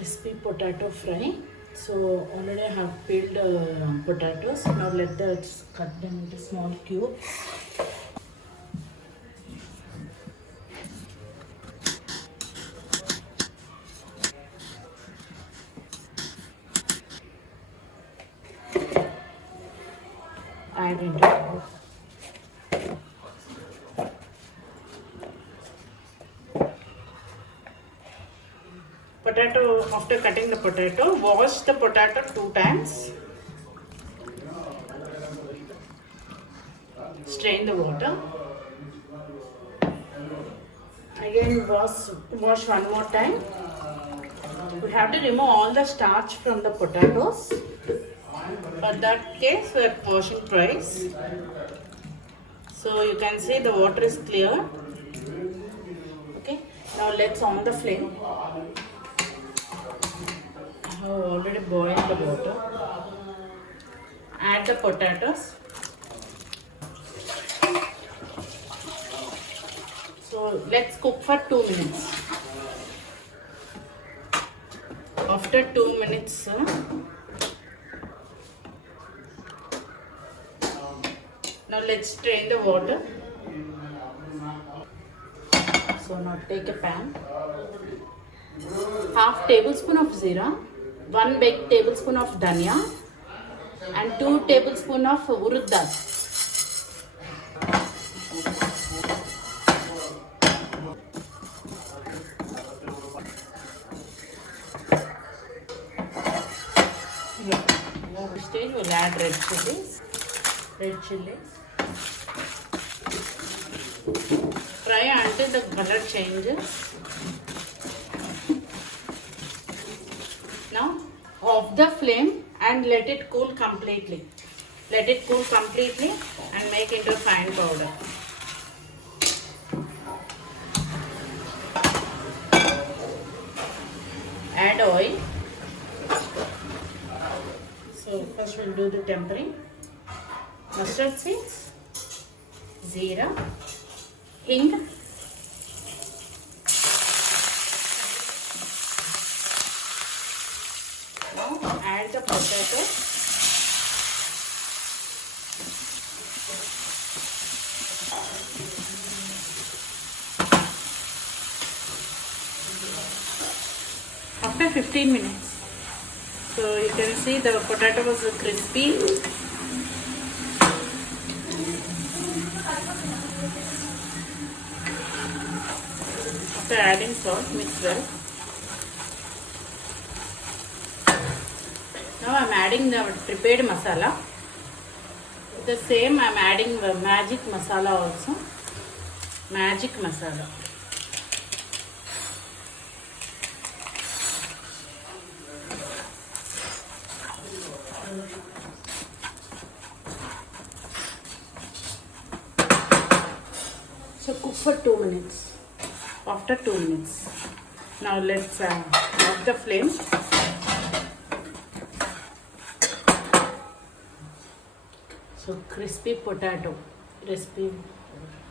crispy potato fry. So already I have peeled potatoes. Now let's cut them into small cubes. Add into potato. After cutting the potato, wash the potato 2 times. Strain the water. Again wash one more time. We have to remove all the starch from the potatoes. For that case, we are washing twice. So you can see the water is clear. Okay. Now let's on the flame. I have already boiled the water. Add the potatoes. So let's cook for 2 minutes. After 2 minutes, now let's strain the water. So now take a pan. Half tablespoon of zira, 1 big tablespoon of dhania, and 2 tablespoon of urud dal. This stage we'll add red chilies. Fry until the color changes. Now off the flame and let it cool completely. Let it cool completely and make into a fine powder. Add oil. So first we'll do the tempering. Mustard seeds, zira, hing, now add the potato. After 15 minutes. So you can see the potato was crispy. After adding salt, mix well. Now I am adding the prepared masala. The same I am adding the MAGGI masala also. MAGGI masala. So cook for 2 minutes. After 2 minutes. Now let's off the flame. So crispy potato recipe